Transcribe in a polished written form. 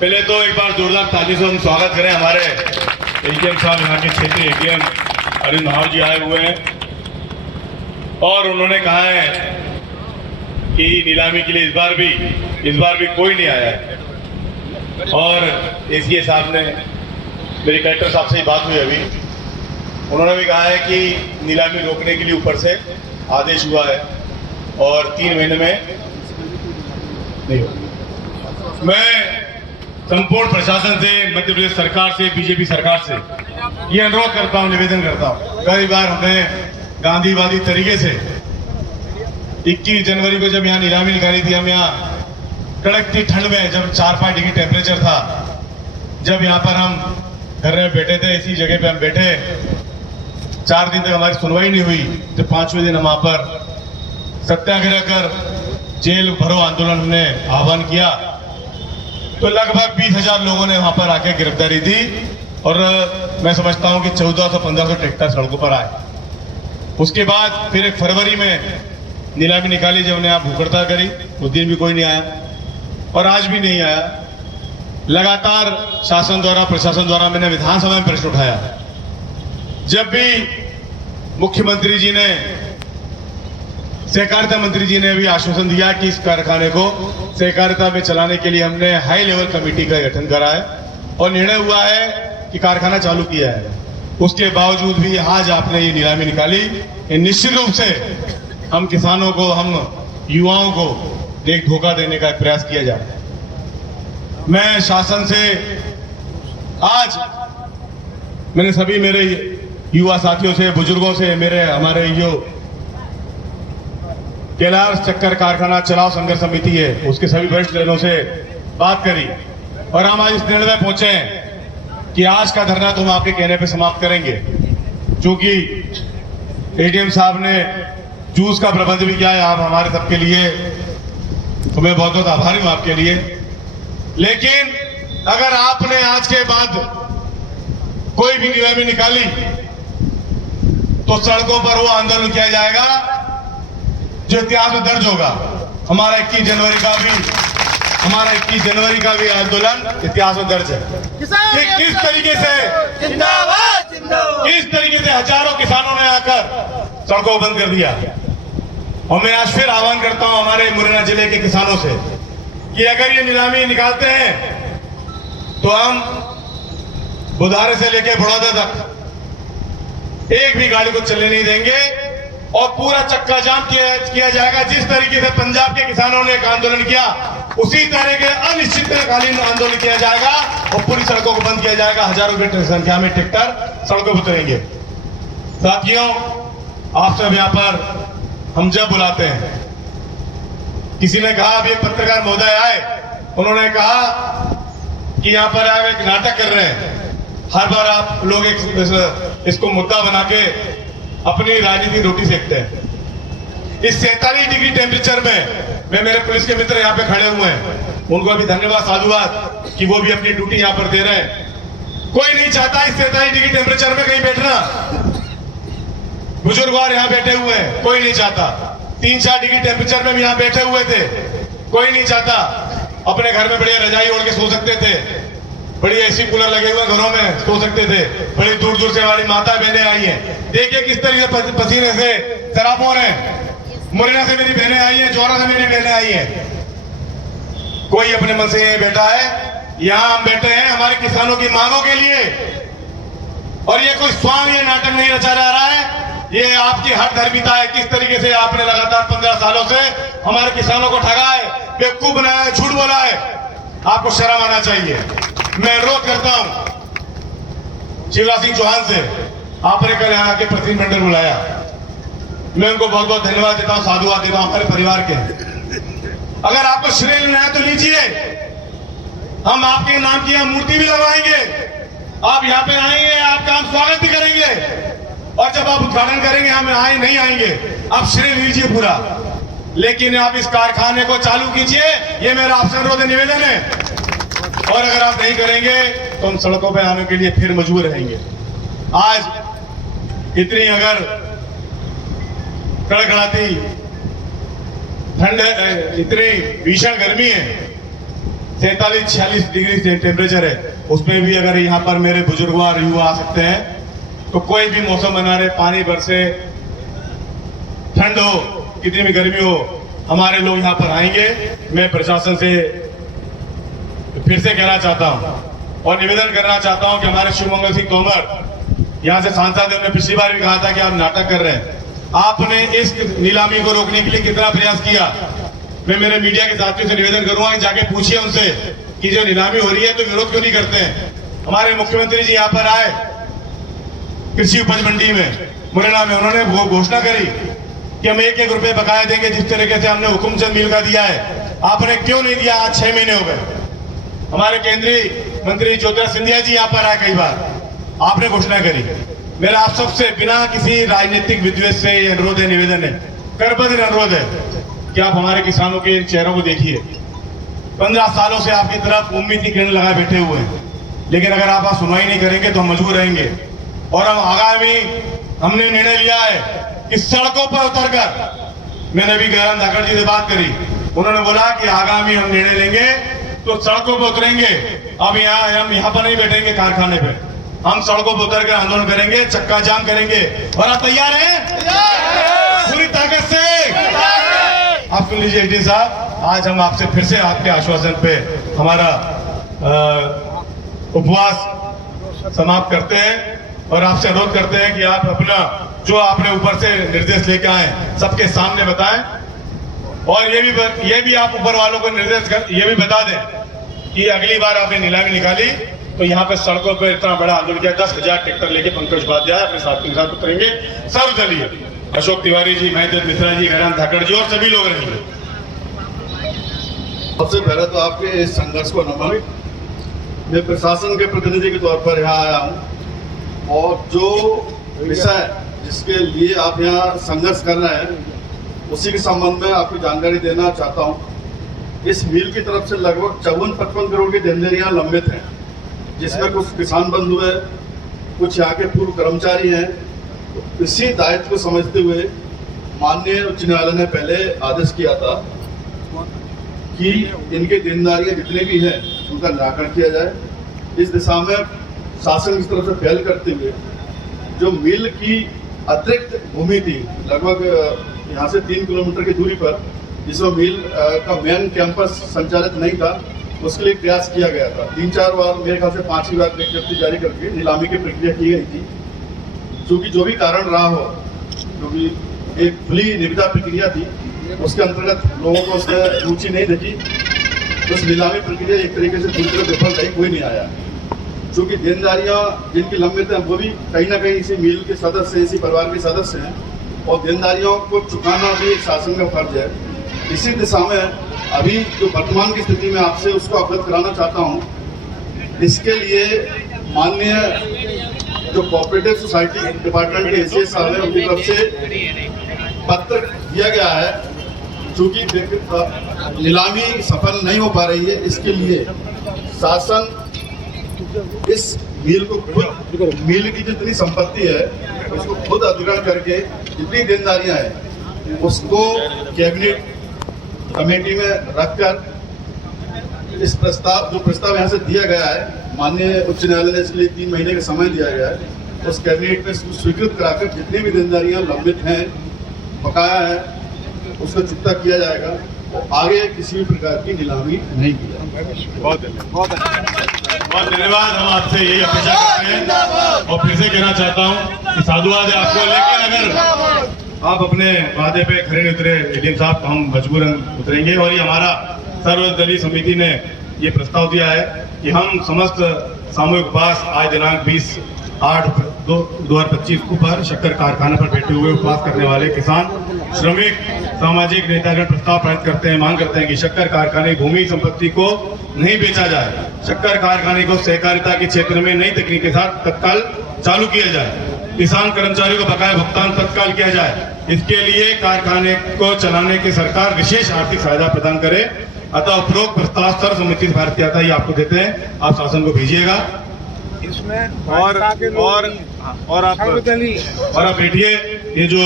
पहले तो एक बार जोरदार ताली से हम स्वागत करें हमारे एडीएम साहब, यहाँ के क्षेत्रीय एडीएम अरविंद महावर जी आए हुए हैं और उन्होंने कहा है कि नीलामी के लिए इस बार भी कोई नहीं आया है। और एसीए साहब ने, मेरे कलेक्टर साहब से बात हुई अभी, उन्होंने भी कहा है कि नीलामी रोकने के लिए ऊपर से आदेश हुआ है और 3 महीने में नहीं होगा। मैं संपूर्ण प्रशासन से, मध्य प्रदेश सरकार से, बीजेपी सरकार से ये अनुरोध करता हूं, निवेदन करता हूं। कई बार हमने गांधीवादी तरीके से 21 जनवरी को जब यहाँ नीलामी निकाली थी, हम यहाँ कड़कती ठंड में, जब 4-5 डिग्री टेम्परेचर था, जब यहाँ पर हम घर में बैठे थे, इसी जगह पे हम बैठे, 4 दिन तक हमारी सुनवाई नहीं हुई, तो 5वें दिन हम वहां पर सत्याग्रह कर जेल भरो आंदोलन हमने आह्वान किया, तो लगभग 20,000 लोगों ने वहां पर आके गिरफ्तारी दी और मैं समझता हूं कि 1400-1500 ट्रैक्टर सड़कों पर आए। उसके बाद फिर 1 फरवरी में नीलामी निकाली, जब हमने यहाँ भूख हड़ताल करी, उस दिन भी कोई नहीं आया और आज भी नहीं आया। लगातार शासन द्वारा, प्रशासन द्वारा मैंने विधानसभा में प्रश्न उठाया। जब भी मुख्यमंत्री जी ने, सहकारिता मंत्री जी ने भी आश्वासन दिया कि इस कारखाने को सहकारिता में चलाने के लिए हमने हाई लेवल कमेटी का गठन करा है और निर्णय हुआ है कि कारखाना चालू किया है, उसके बावजूद भी आज आपने ये नीलामी निकाली। निश्चित रूप से हम किसानों को, हम युवाओं को एक धोखा देने का प्रयास किया जा रहा है। मैं शासन से आज मैंने सभी मेरे युवा साथियों से, बुजुर्गों से, हमारे जो कैलाश चक्कर कारखाना चलाओ संघर्ष समिति है, उसके सभी वरिष्ठ जनों से बात करी और हम आज इस निर्णय में पहुंचे हैं कि आज का धरना तो हम आपके कहने पे समाप्त करेंगे, क्योंकि एडीएम साहब ने जूस का प्रबंध भी किया है। आप हमारे सबके लिए, तो मैं बहुत बहुत आभारी हूं आपके लिए। लेकिन अगर आपने आज के बाद कोई भी नीलामी निकाली तो सड़कों पर वो आंदोलन किया जाएगा जो इतिहास में दर्ज होगा। हमारा 21 जनवरी का भी आंदोलन इतिहास में दर्ज है कि किस तरीके से हजारों किसानों ने आकर सड़कों को बंद कर दिया। और मैं आज फिर आह्वान करता हूं हमारे मुरैना जिले के किसानों से कि अगर ये नीलामी निकालते हैं तो हम बुधारे से लेकर बड़ौदा तक एक भी गाड़ी को चलने नहीं देंगे और पूरा चक्का जाम किया जाएगा। जिस तरीके से पंजाब के किसानों ने एक आंदोलन किया, उसी तरह के अनिश्चितकालीन आंदोलन किया जाएगा और पूरी सड़कों को बंद किया जाएगा। हजारों की संख्या में ट्रैक्टर सड़कों पर उतरेंगे। साथियों, आप सब यहाँ पर हम जब बुलाते हैं, किसी ने कहा, अभी पत्रकार महोदय आए, उन्होंने कहा कि यहाँ पर आप एक नाटक कर रहे हैं, हर बार आप लोग इसको मुद्दा बना के अपनी राजनीति रोटी सेकते हैं। इस 47 डिग्री टेम्परेचर में मेरे पुलिस के मित्र यहाँ पे खड़े हुए हैं, उनको भी धन्यवाद, साधुवाद कि वो भी अपनी ड्यूटी यहाँ पर दे रहे हैं। कोई नहीं चाहता इस 47 डिग्री टेम्परेचर में कहीं बैठना। बुजुर्ग और यहाँ बैठे हुए हैं, कोई नहीं चाहता। 3-4 डिग्री टेम्परेचर में भी यहाँ बैठे हुए थे, कोई नहीं चाहता। अपने घर में बढ़िया रजाई ओढ़ के सो सकते थे, बढ़िया एसी कूलर लगे हुए घरों में सो सकते थे। बड़ी दूर दूर से हमारी माता बहनें आई हैं, देखिए किस तरीके से पसीने से सराब हो रहे हैं। मुरैना से मेरी बहनें आई हैं, जौरा से मेरी बहनें आई हैं। कोई अपने मन से बैठा है, यहाँ हम बैठे हैं हमारे किसानों की मांगों के लिए। और ये कोई स्वांग, ये नाटक नहीं रचा जा रहा है, ये आपकी हर धर्मिता है। किस तरीके से आपने लगातार 15 सालों से हमारे किसानों को ठगा है, बेवकूफ बनाया है, झूठ बोला है। आपको शर्म आना चाहिए। मैं अनुरोध करता हूं शिवराज सिंह चौहान से, आपने कल यहाँ आके प्रतिनिधिमंडल बुलाया, मैं उनको बहुत बहुत धन्यवाद देता हूं, साधुवाद देता हूं हमारे परिवार के। अगर आपको श्रेय लेना है तो लीजिए, हम आपके नाम की मूर्ति भी लगवाएंगे। आप यहाँ पे आएंगे, आपका हम स्वागत भी करेंगे और जब आप उद्घाटन करेंगे हम नहीं आएंगे, आप श्रेय लीजिए पूरा। लेकिन आप इस कारखाने को चालू कीजिए, ये मेरा आपसे अनुरोध निवेदन है। और अगर आप नहीं करेंगे तो हम सड़कों पर आने के लिए फिर मजबूर रहेंगे। आज इतनी अगर कड़कड़ाती ठंड है, इतनी भीषण गर्मी है, 43-46 डिग्री टेम्परेचर है, उसमें भी अगर यहाँ पर मेरे बुजुर्ग और युवा आ सकते हैं तो कोई भी मौसम बना रहे, पानी बरसे, ठंड हो, कितनी भी गर्मी हो, हमारे लोग यहाँ पर आएंगे। मैं प्रशासन से फिर से कहना चाहता हूँ और निवेदन करना चाहता हूँ कि हमारे शिवमंगल सिंह तोमर यहाँ से सांसद, उन्होंने पिछली बार भी कहा था कि आप नाटक कर रहे हैं। आपने इस नीलामी को रोकने के लिए कितना प्रयास किया। मैं मेरे मीडिया के साथियों से निवेदन करूंगा कि जाके पूछिए उनसे कि जो नीलामी हो रही है तो विरोध क्यों नहीं करते हैं। हमारे मुख्यमंत्री जी यहाँ पर आए कृषि उपज मंडी में मुरैना में, उन्होंने वो घोषणा करी कि हम 1-1 रुपए बकाया देंगे, जिस तरीके से हमने हुकुमचंद मिल का दिया है। आपने क्यों नहीं दिया? आज 6 महीने हो गए। हमारे केंद्रीय मंत्री ज्योतिरादित्य सिंधिया जी यहाँ पर आए कई बार, आपने घोषणा करी। मेरा आप सबसे बिना किसी राजनीतिक विद्वेष से ये अनुरोध है, निवेदन है, करबद्ध अनुरोध है कि आप हमारे किसानों के चेहरों को देखिए। 15 सालों से आपकी तरफ उम्मीद की किरण लगाए बैठे हुए हैं, लेकिन अगर आप सुनवाई नहीं करेंगे तो हम मजबूर रहेंगे। और हम आगामी हमने निर्णय लिया है कि सड़कों पर उतरकर, मैंने अभी गैराम धाकड़ जी से बात करी, उन्होंने बोला कि आगामी हम निर्णय लेंगे तो सड़कों पर उतरेंगे। अब हम यहाँ पर नहीं बैठेंगे कारखाने पे, हम सड़कों पर उतर कर आंदोलन करेंगे, चक्का जाम करेंगे। और आप तैयार हैं? पूरी ताकत से। आप सुन लीजिए एसडी साहब, आज हम आपसे फिर से आपके आश्वासन पे हमारा उपवास समाप्त करते हैं और आपसे अनुरोध करते हैं कि आप अपना जो आपने ऊपर से निर्देश लेके आए सबके सामने बताएं। और ये भी आप ऊपर वालों को निर्देश ये भी बता दें कि अगली बार आपने नीलामी निकाली तो यहाँ पे सड़कों पे इतना बड़ा आंदोलन किया, 10,000 ट्रैक्टर लेके पंकज उपाध्याय अपने साथियों के साथ उतरेंगे, सर्वदलीय, अशोक तिवारी जी, महेंद्र मिश्रा जी, गैराम धाकड़ जी और सभी लोग रहेंगे। सबसे पहले तो आपके इस संघर्ष को नमन। मैं प्रशासन के प्रतिनिधि के तौर पर यहाँ आया हूँ और जो विषय जिसके लिए आप यहाँ संघर्ष कर रहे हैं उसी के संबंध में आपको जानकारी देना चाहता हूँ। इस मिल की तरफ से लगभग 54-55 करोड़ की देनदारियाँ लंबित हैं, जिसमें कुछ किसान बंधु हैं, कुछ यहाँ के पूर्व कर्मचारी हैं। तो इसी दायित्व को समझते हुए माननीय उच्च न्यायालय ने पहले आदेश किया था कि इनके देनदारियाँ जितने भी हैं उनका निराकरण किया जाए। इस दिशा में शासन की तरफ से पहल करते हुए जो मिल की अतिरिक्त भूमि थी लगभग यहाँ से 3 किलोमीटर की दूरी पर, जिसमें मिल का मेन कैंपस संचालित नहीं था, उसके लिए प्रयास किया गया था। 3-4 बार, मेरे ख्याल से 5वीं बार विज्ञप्ति जारी करके नीलामी की प्रक्रिया की गई थी। क्योंकि जो भी कारण रहा हो, क्योंकि एक खुली निविदा प्रक्रिया थी, उसके अंतर्गत लोगों को उसमें रुचि नहीं दिखी, उस नीलामी प्रक्रिया एक तरीके से पूरी तरह विफल रही, कोई नहीं आया। चूँकि देनदारियाँ जिनकी लंबित हैं वो भी कहीं ना कहीं इसी मिल के सदस्य, इसी परिवार के सदस्य हैं और देनदारियों को चुकाना भी एक शासन का फर्ज है। इसी दिशा में अभी जो वर्तमान की स्थिति में आपसे उसको अवगत कराना चाहता हूँ। इसके लिए माननीय जो कोऑपरेटिव सोसाइटी डिपार्टमेंट के एसीएस साहब हैं उनकी तरफ से पत्र दिया गया है। चूँकि नीलामी सफल नहीं हो पा रही है, इसके लिए शासन इस मिल को खुद, मिल की जितनी संपत्ति है उसको खुद अधिग्रहण करके जितनी देनदारियां हैं उसको कैबिनेट कमेटी में रखकर इस प्रस्ताव यहाँ से दिया गया है, माननीय उच्च न्यायालय ने इसके लिए 3 महीने का समय दिया गया है। उस कैबिनेट में इसको स्वीकृत कराकर जितनी भी देनदारियां लंबित हैं, बकाया है, उसको चुकता किया जाएगा और आगे किसी भी प्रकार की नीलामी नहीं की जाएगी। बहुत धन्यवाद। हम आपसे यही अपेक्षा करते हैं और फिर से कहना चाहता हूँ कि साधुवाद है आपको, लेकिन अगर आप अपने वादे पे खरे नहीं उतरे एडीएम साहब, हम मजबूरन उतरेंगे। और ये हमारा सर्वदलीय समिति ने ये प्रस्ताव दिया है कि हम समस्त सामूहिक उपवास आज दिनांक 20/8/2025 को पर शक्कर कारखाने पर बैठे हुए उपवास करने वाले किसान, श्रमिक, सामाजिक नेतागण प्रस्ताव पारित करते हैं, मांग करते हैं कि शक्कर कारखाने भूमि संपत्ति को नहीं बेचा जाए, शक्कर कारखाने को सहकारिता के क्षेत्र में नई तकनीक के साथ तत्काल चालू किया जाए, किसान कर्मचारियों को बकाया भुगतान तत्काल किया जाए। इसके लिए कारखाने को चलाने की सरकार विशेष आर्थिक सहायता प्रदान करे। अतः उपरोक्त प्रस्ताव सर्व सम्मति से भारतीय आता ही आपको देते हैं, आप शासन को भेजिएगा इसमें। और आप बैठिए। ये जो